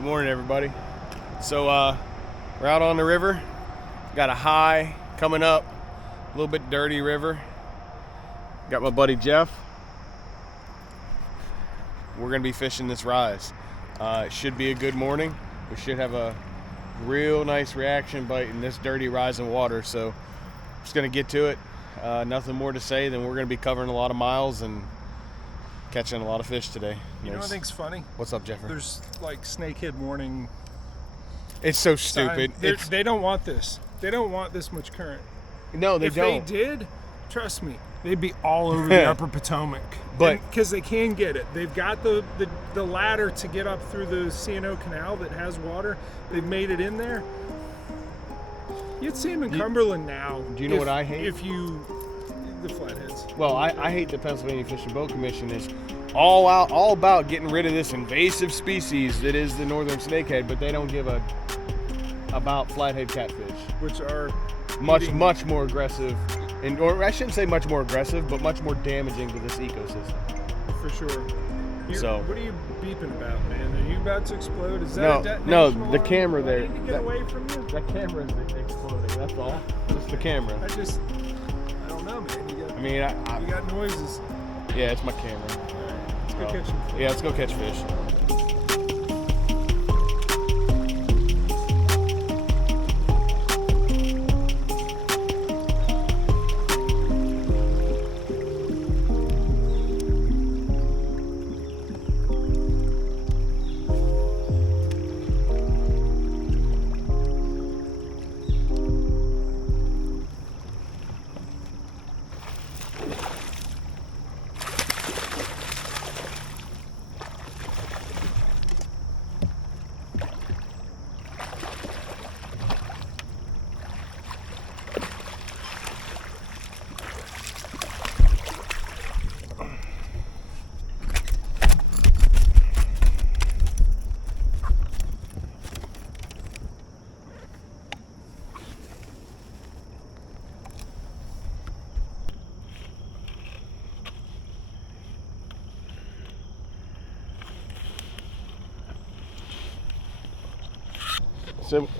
Good morning, everybody. So we're out on the river. Got a high coming up, a little bit dirty river. Got my buddy Jeff. We're gonna be fishing this rise. It should be a good morning. We should have a real nice reaction bite in this dirty rising water. So just gonna get to it. Nothing more to say than we're gonna be covering a lot of miles and catching a lot of fish today. You know what I think's funny? What's up, Jeffrey? There's like snakehead warning. It's so stupid. They don't want this. They don't want this much current. No, they don't. If they did, trust me, they'd be all over the upper Potomac. But because they can get it. They've got the ladder to get up through the C&O Canal that has water. They've made it in there. You'd see them in Cumberland now. Do you know what I hate? The flatheads. Well, I hate the Pennsylvania Fish and Boat Commission is all about getting rid of this invasive species that is the northern snakehead, but they don't give a about flathead catfish, which are much more aggressive, or I shouldn't say much more aggressive, but much more damaging to this ecosystem. For sure. So what are you beeping about, man? Are you about to explode? Is that no, the camera there. I need to get away from you. That camera is exploding. That's all. Just the camera. I don't know, man. You got noises. Yeah, it's my camera. Let's go catch some fish. Yeah, let's go catch fish.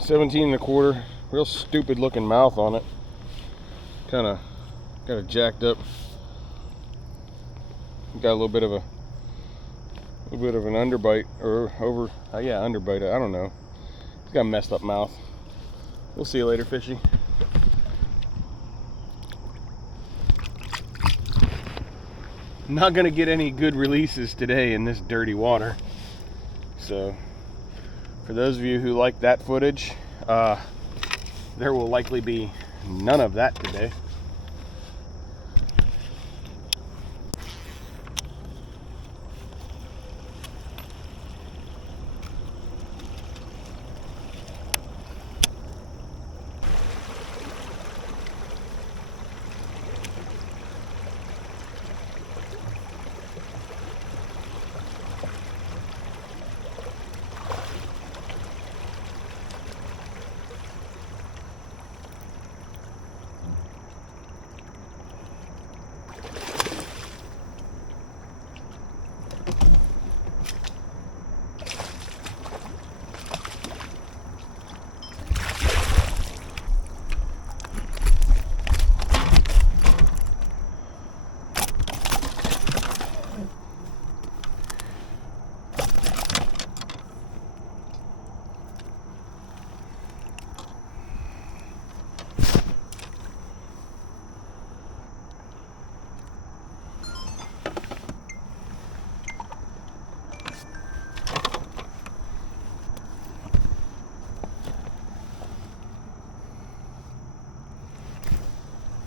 17 1/4, real stupid looking mouth on it. Kind of jacked up. Got a little bit of an underbite, or underbite. I don't know. He's got a messed up mouth. We'll see you later, fishy. Not gonna get any good releases today in this dirty water. So for those of you who like that footage, there will likely be none of that today.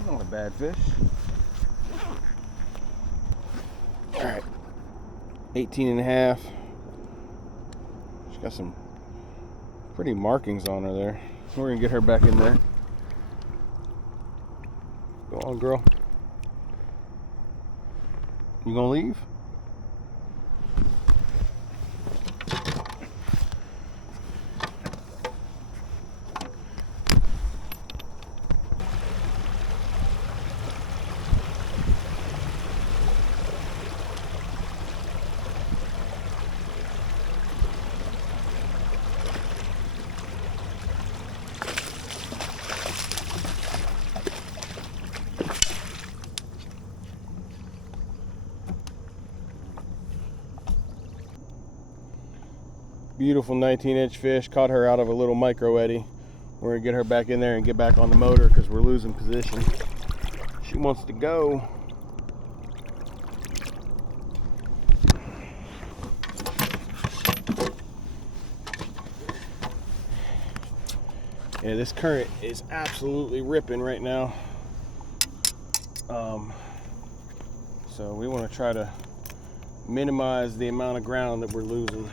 Not a bad fish. All right, 18 1/2. She's got some pretty markings on her there. We're gonna get her back in there. Go on, girl. You gonna leave? Beautiful 19-inch fish. Caught her out of a little micro eddy. We're gonna get her back in there and get back on the motor because we're losing position. She wants to go. Yeah, this current is absolutely ripping right now. So we want to try to minimize the amount of ground that we're losing.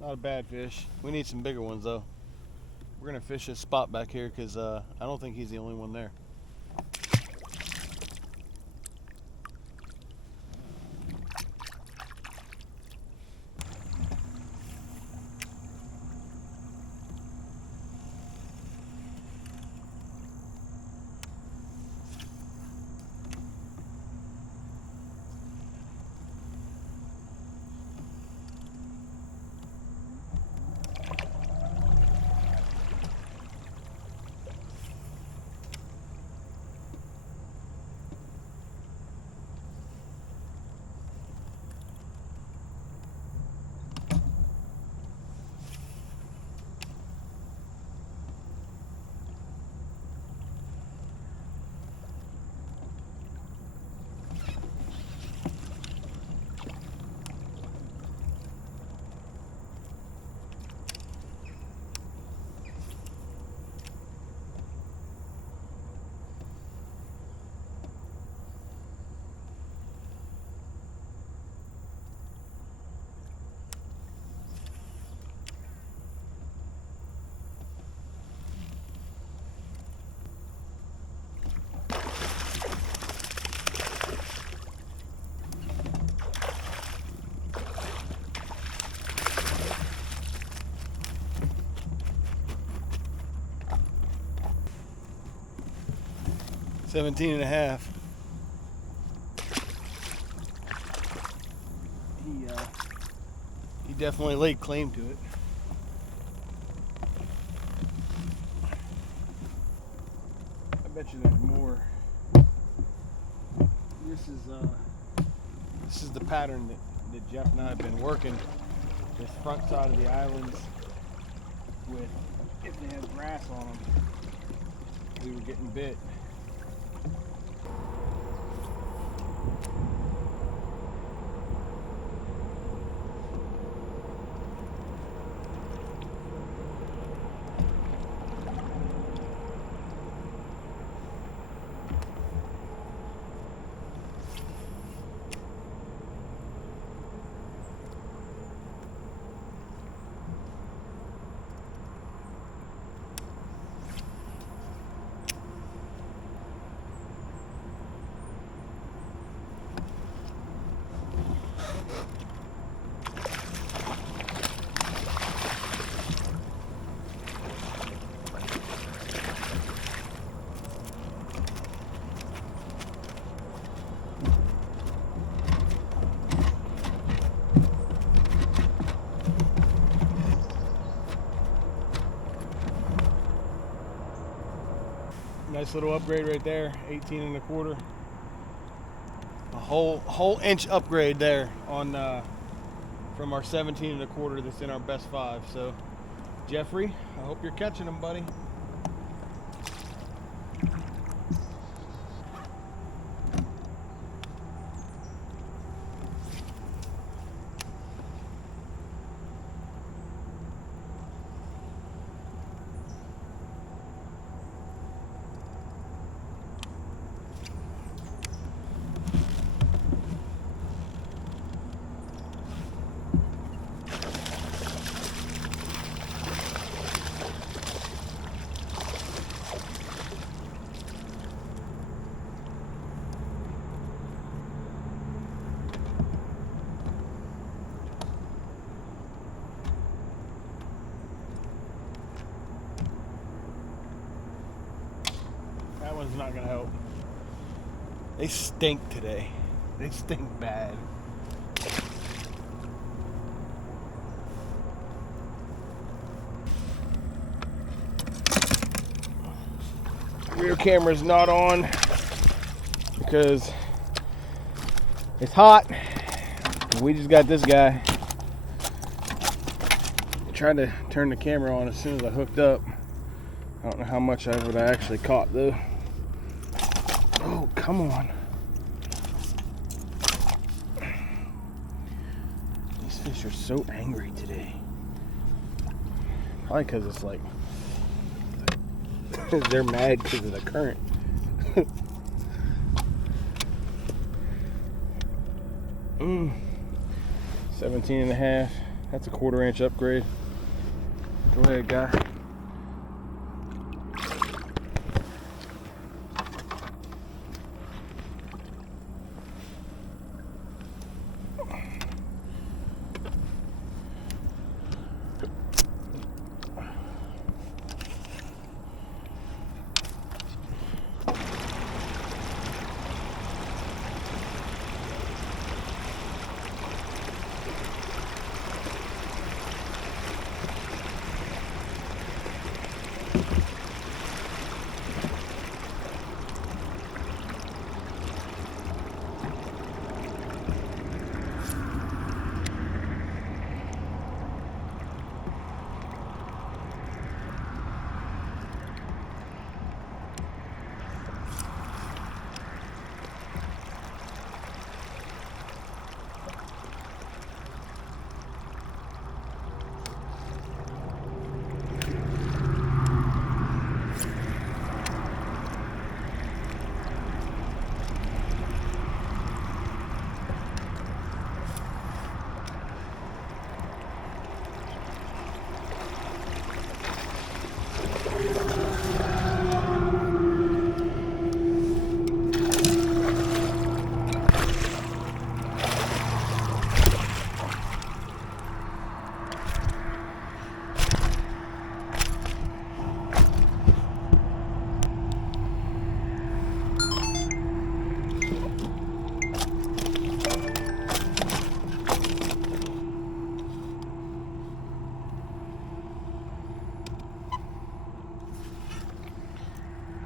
Not a bad fish. We need some bigger ones though. We're gonna fish this spot back here because I don't think he's the only one there. $17 and a half. He definitely laid claim to it. I bet you there's more. This is the pattern that Jeff and I have been working. This front side of the islands with, if they have grass on them, we were getting bit. Nice little upgrade right there, 18 and a quarter. A whole inch upgrade there on from our 17 and a quarter that's in our best five. So Jeffrey, I hope you're catching them, buddy. is not gonna help. They stink today. They stink bad. Rear camera's not on because it's hot. We just got this guy. I tried to turn the camera on as soon as I hooked up. I don't know how much of it I actually caught though. Oh, come on. These fish are so angry today. Probably because it's like they're mad because of the current. 17 and a half. That's a 1/4 inch upgrade. Go ahead, guy.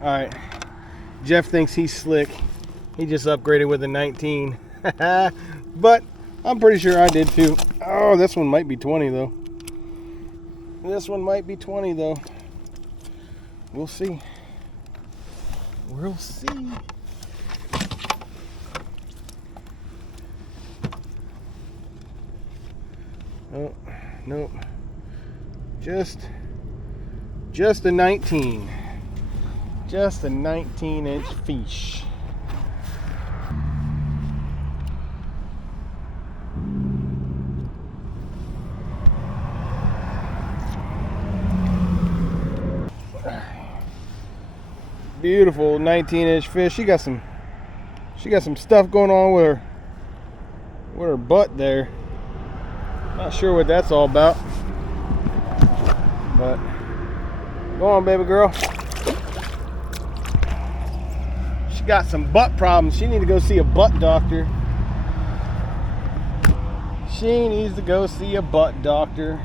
All right, Jeff thinks he's slick. He just upgraded with a 19. But I'm pretty sure I did too. Oh, this one might be 20 though. This one might be 20 though. We'll see. We'll see. Oh, nope. Just a 19. Just a 19-inch fish. Beautiful 19-inch fish. She got some stuff going on with her butt there. Not sure what that's all about. But go on, baby girl. Got some butt problems. She needs to go see a butt doctor. She needs to go see a butt doctor.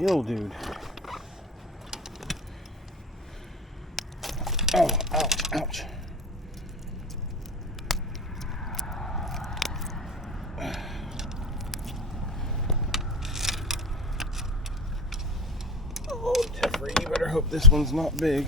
Chill, dude. Oh, ouch, ouch. Oh, Jeffrey, you better hope this one's not big.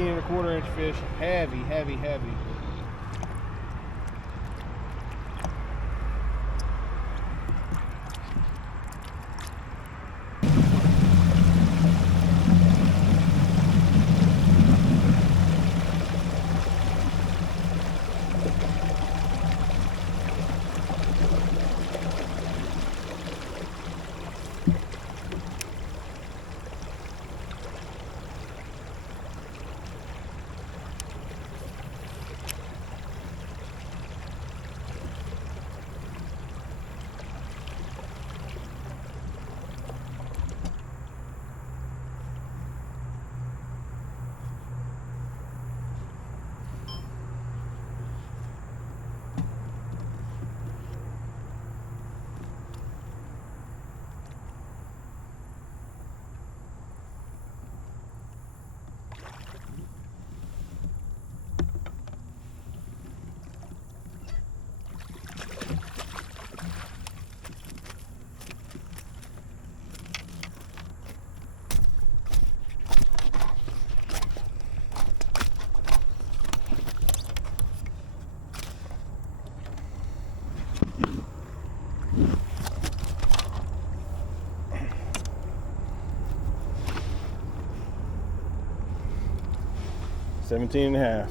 And a quarter inch fish, heavy, heavy, heavy. $17.5.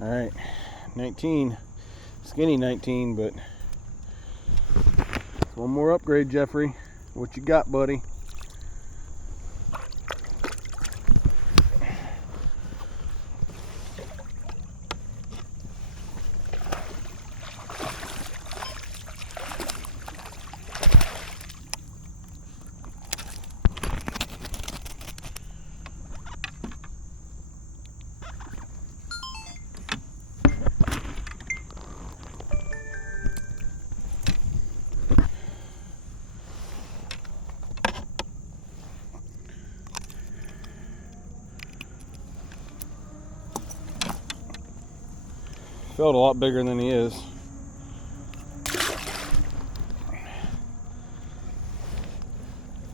All right, 19, skinny 19, but one more upgrade, Jeffrey. What you got, buddy? Felt a lot bigger than he is.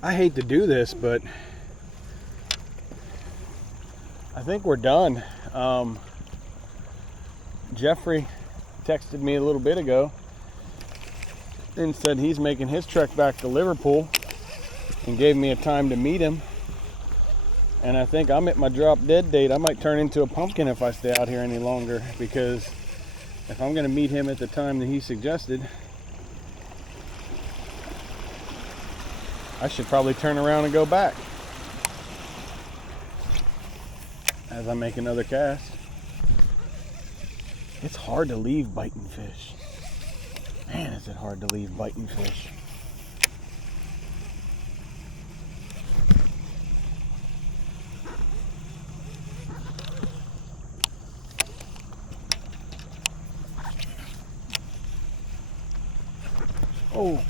I hate to do this, but I think we're done. Jeffrey texted me a little bit ago and said he's making his trek back to Liverpool and gave me a time to meet him. And I think I'm at my drop dead date. I might turn into a pumpkin if I stay out here any longer, because if I'm going to meet him at the time that he suggested, I should probably turn around and go back as I make another cast. It's hard to leave biting fish. Man, is it hard to leave biting fish. Oh.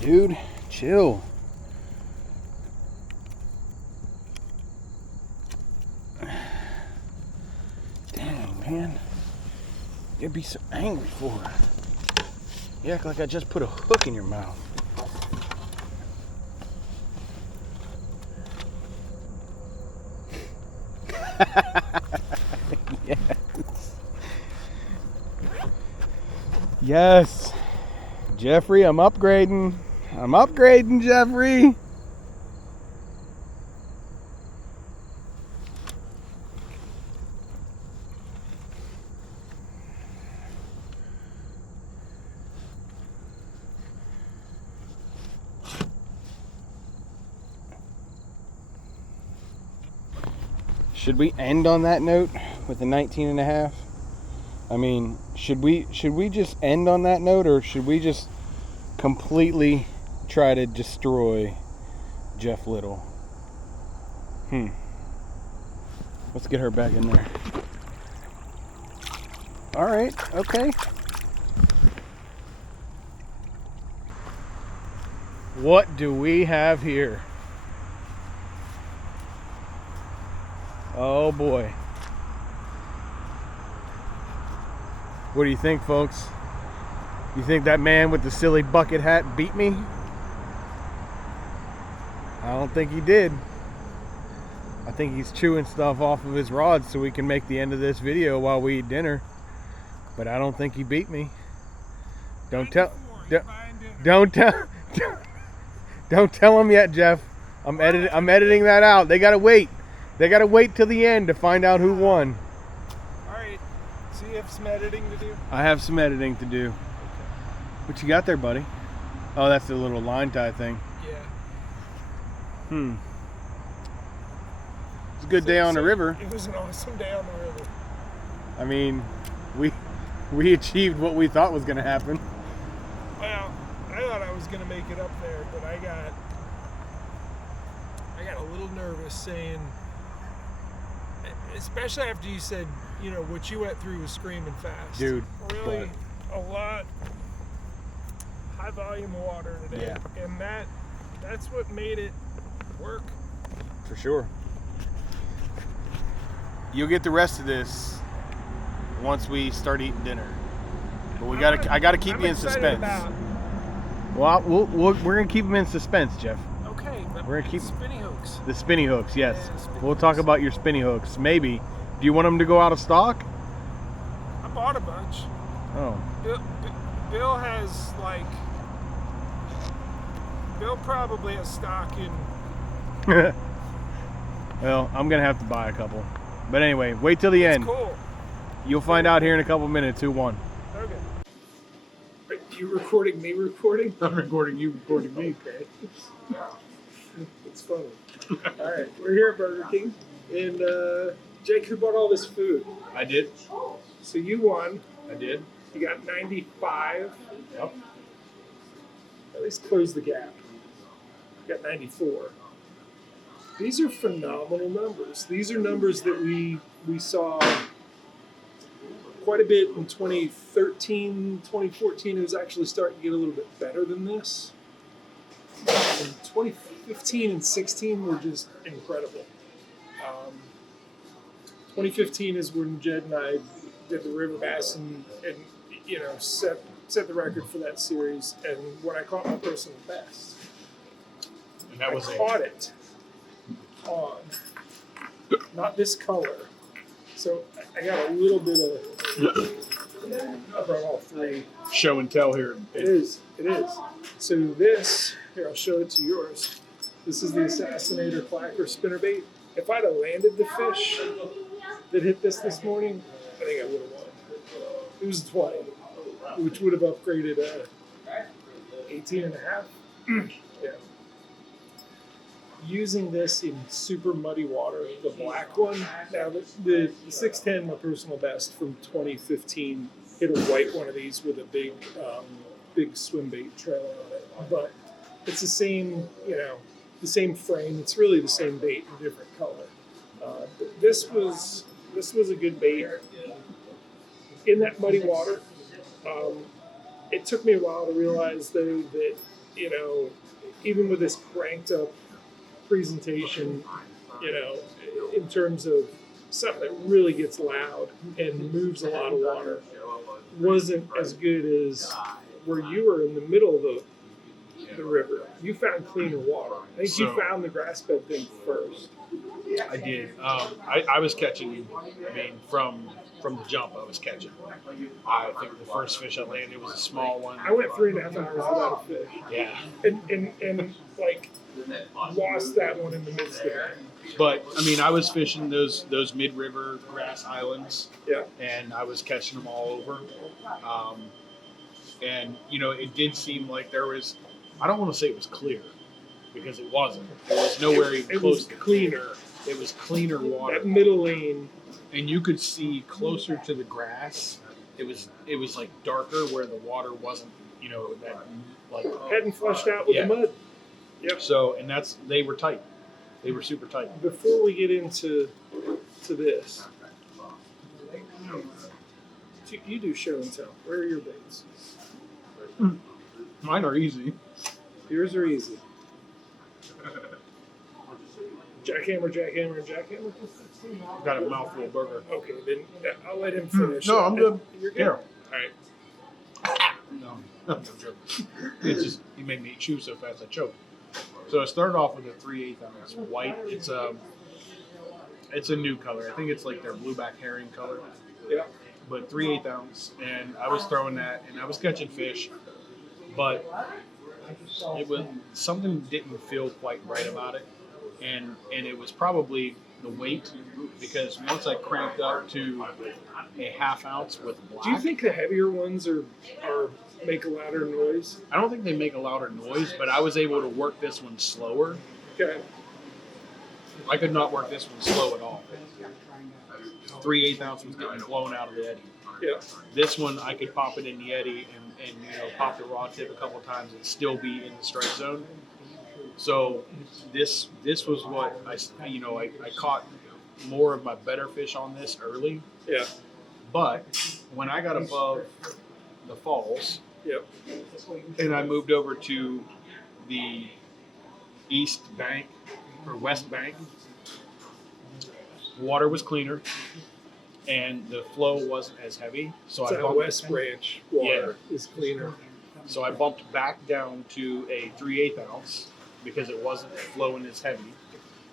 Dude, chill. Dang, man. You'd be so angry for it. You act like I just put a hook in your mouth. Yes. Yes. Jeffrey, I'm upgrading. I'm upgrading, Jeffrey. Should we end on that note with the 19.5? I mean, should we just end on that note, or should we just completely try to destroy Jeff Little? Let's get her back in there. All right, okay. What do we have here? Oh boy. What do you think, folks? You think that man with the silly bucket hat beat me? I don't think he did. I think he's chewing stuff off of his rod so we can make the end of this video while we eat dinner. But I don't think he beat me. Don't tell him yet, Jeff. I'm editing that out. They gotta wait. They gotta wait till the end to find out who won. Alright. So you have some editing to do? I have some editing to do. What you got there, buddy? Oh, that's the little line tie thing. Yeah. It's a good day on the river. It was an awesome day on the river. I mean, we achieved what we thought was going to happen. Well, I thought I was going to make it up there, but I got a little nervous saying, especially after you said, you know, what you went through was screaming fast. Dude. Really, a lot, high volume water today. Yeah. And that's what made it work. For sure. You'll get the rest of this once we start eating dinner. But I gotta keep you in suspense. Well, we're gonna keep them in suspense, Jeff. Okay, but we're gonna keep spinny hooks. The spinny hooks, yes. Yeah, spinny we'll hooks. talk about your spinny hooks. Maybe. Do you want them to go out of stock? I bought a bunch. Oh. Bill has Bill probably has stock in. Well, I'm gonna have to buy a couple. But anyway, wait till the end. Cool. You'll find out here in a couple minutes who won. Okay. Are you recording me recording? I'm recording you, recording me. Okay. It's funny. All right, we're here at Burger King, and Jake, who bought all this food? I did. So you won. I did. You got 95. Yep. At least close the gap. You got 94. These are phenomenal numbers. These are numbers that we saw quite a bit in 2013, 2014. It was actually starting to get a little bit better than this. And 2015 and 16 were just incredible. 2015 is when Jed and I did the river bass and you know set the record for that series, and when I caught my personal best. And that was I caught it on not this color. So I got a little bit of I brought all three. Show and tell here. It is. So this, here, I'll show it to yours. This is the Assassinator clacker spinnerbait. If I'd have landed the fish that hit this morning, I think I would have won. It was 20, which would have upgraded 18 and a half. Yeah. Using this in super muddy water, the black one. Now the 610, my personal best from 2015, hit a white one of these with a big swim bait trailer on it. But it's the same, the same frame. It's really the same bait in different color. But this was a good bait in that muddy water. It took me a while to realize though that even with this cranked up presentation, in terms of something that really gets loud and moves a lot of water, wasn't as good as where you were in the middle of the river. You found cleaner water. I think you found the grass bed thing first. I did. I was catching, from the jump, I was catching. I think the first fish I landed was a small one. I went 3.5 hours without a fish. Yeah. And lost that one in the midst of it. But, I was fishing those mid-river grass islands. Yeah. And I was catching them all over. And, it did seem like there was, I don't want to say it was clear, because it wasn't. It was nowhere even close to cleaner. It was cleaner water. That middle lane. And you could see closer to the grass. It was like darker where the water wasn't, that like hadn't flushed out with the mud. Yep. So, and they were tight. They were super tight. Before we get into this, you do show and tell. Where are your baits? Mine are easy. Yours are easy. Jackhammer. Got a mouthful burger. Okay, then I'll let him finish. No, I'm good. You're good. Here. All right. No, I'm joking. It's just he made me chew so fast I choked. So I started off with a 3/8 ounce white. It's a new color. I think it's like their blueback herring color. Yeah. But 3/8 ounce, and I was throwing that, and I was catching fish, but it was something didn't feel quite right about it, and it was probably the weight, because once I cranked up to a 1/2 ounce with black. Do you think the heavier ones are make a louder noise? I don't think they make a louder noise, but I was able to work this one slower. Okay. I could not work this one slow at all. 3/8 ounce was getting blown out of the eddy. Yeah. This one, I could pop it in the eddy and pop the rod tip a couple of times and still be in the strike zone. So this was what I caught more of my better fish on this early. Yeah. But when I got above the falls, Yep. and I moved over to the east bank or west bank, water was cleaner and the flow wasn't as heavy. So It's I that bumped, West Branch water is cleaner. so I bumped back down to a 3/8 ounce because it wasn't flowing as heavy.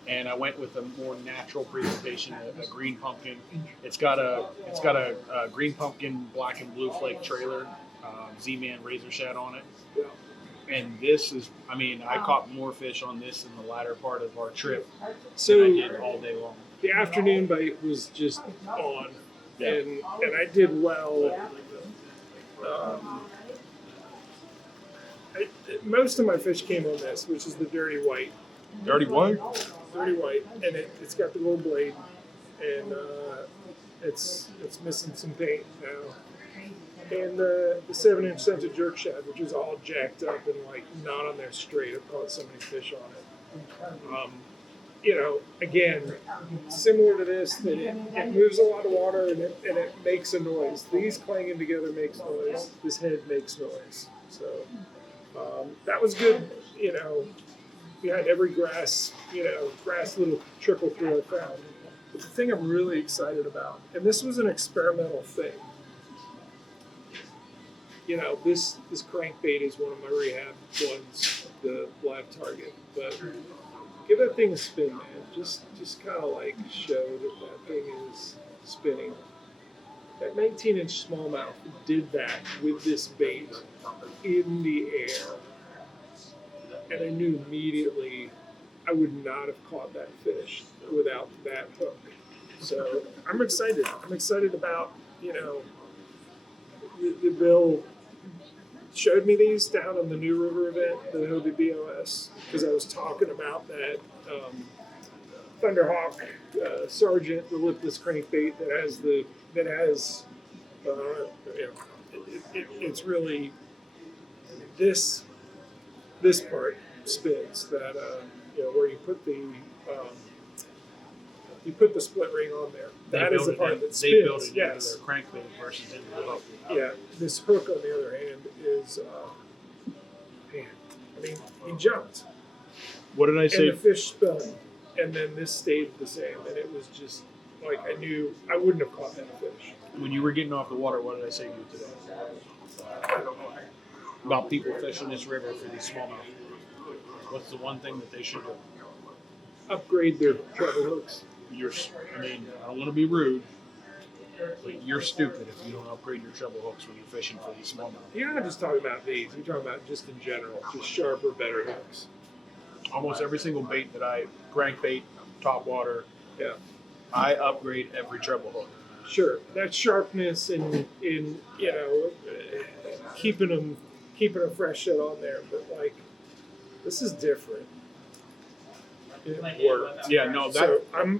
And I went with a more natural presentation, a green pumpkin. It's got a green pumpkin, black and blue flake trailer, Z-Man razor shad on it. Yeah. And this is, I caught more fish on this in the latter part of our trip So than I did all day long. the afternoon bite was just on, Yeah. and I did well. Most of my fish came on this, which is the dirty white. Dirty white? Dirty white, and it's got the gold blade, and it's missing some paint now. And the 7-inch scented jerk shad, which is all jacked up and like not on there straight. I've caught so many fish on it. Again, similar to this, that it moves a lot of water and it makes a noise. These clanging together makes noise. This head makes noise. So that was good. Behind every grass little trickle through I found. But the thing I'm really excited about, and this was an experimental thing. This crankbait is one of my rehab ones, the live target. But give that thing a spin, man. Just kind of like show that thing is spinning. That 19-inch smallmouth did that with this bait in the air. And I knew immediately I would not have caught that fish without that hook. So I'm excited. I'm excited about, the Bill showed me these down on the New River event, the Hobie BOS, because I was talking about that Thunderhawk Sergeant, the lipless crankbait it's really this part spins that where you put the split ring on there. That is the part that spins. They build it yes. into their crankbait versus into the hook. Yeah. This hook, on the other hand, is he jumped. What did I say? And the fish spun, and then this stayed the same, and it was just like I knew I wouldn't have caught that fish. When you were getting off the water, what did I say to you today? About people fishing this river for these smallmouth. What's the one thing that they should do? Upgrade their treble hooks. I don't want to be rude, but you're stupid if you don't upgrade your treble hooks when you're fishing for these smallmouth. You're not just talking about these. You're talking about just in general, just sharper, better hooks. Almost every single bait that I crankbait, top water, Yeah. I upgrade every treble hook. Sure, that sharpness and in keeping a fresh shit on there, but like this is different. It worked. Yeah, no, So I'm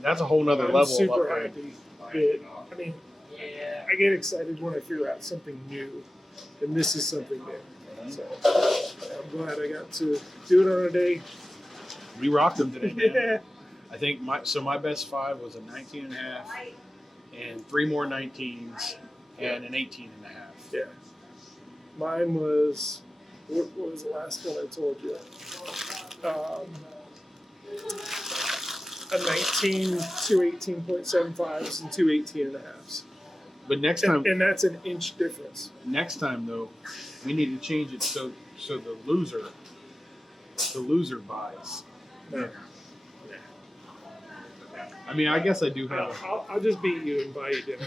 that's a whole nother level of super upgrade. happy. That, I get excited when I figure out something new, and this is something new. So I'm glad I got to do it on a day. We rocked them today, man. Yeah. I think my best 5 was a 19.5 and 3 more 19s and an 18.5. Yeah. Mine was, what was the last one I told you? A 19, 2 18.75s, and 2 18.5s. But next time, and that's an inch difference. next time though, we need to change it so the loser buys. No. I mean, I guess I do have. I'll just beat you and buy you dinner.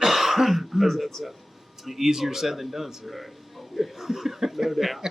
How's that sound? Easier said than done, sir. No doubt.